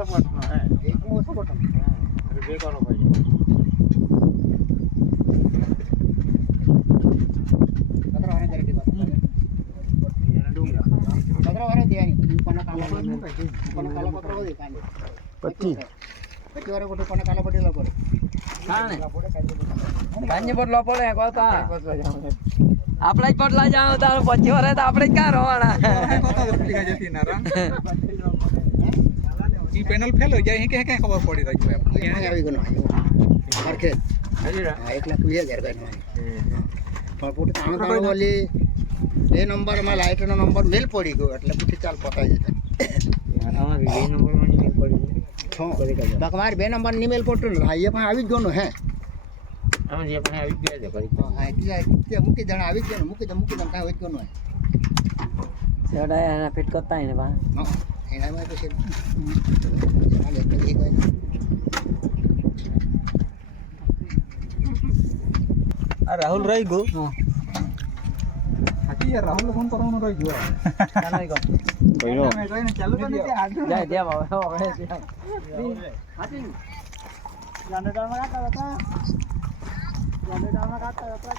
સપોર્ટનો હે એક મો સપોર્ટ એટલે બે કરો ભાઈ કતરા વારે કરી દીધો એને ડુંગરા કતરા વારે દેવાની કોના કાલા પત્ર હોય કાંડે 25 વારે કોટો કોના કાલા પટેલા કરે કાને કાંજી પોટલો પડે કોતા આપણે જ પોટલા જાવ તાર 25 વારે તો આપણે જ ક્યાં રોવાના કોતા દુપલી જતી ના રા ઈ પેનલ ફેલ હોય જાય કે ખબર પડી રહી છે આપણે આવી ગયો માર્કેટ હાજીરા 1,20,000 ગયો પણ પોતે કામ કરો ઓલી એ નંબર માં લાઈટ નો નંબર મેલ પડી ગયો એટલે પૂછી ચાલ પતાઈ જતા અમારી બે નંબરમાં ની પડી બાકી મારે 2 નંબર ની મેલ પડતું ને ભાઈ પણ આવી જ ગયો ને હે અમે જે પણ આવી ગયા છે કરી હા એટલે મૂકી દણ આવી જ ગયો ને મૂકી દણ કાંઈ હોય ગયો ને સેડા એના ફિટ કરતા ને બા હા એનામાં પછી હાલ એટલે એ ગઈ આ રાહુલ રહી ગયો હાકી યાર રાહુલ ફોન કરવાનો રહી ગયો ચાલો ગો ભાઈનો મેં જોઈને ચાલુ કરી દે આગળ જાય દે બાબા હવે હાજી જાને ડાળમાં કાતા હતા જાને ડાળમાં કાતા હતા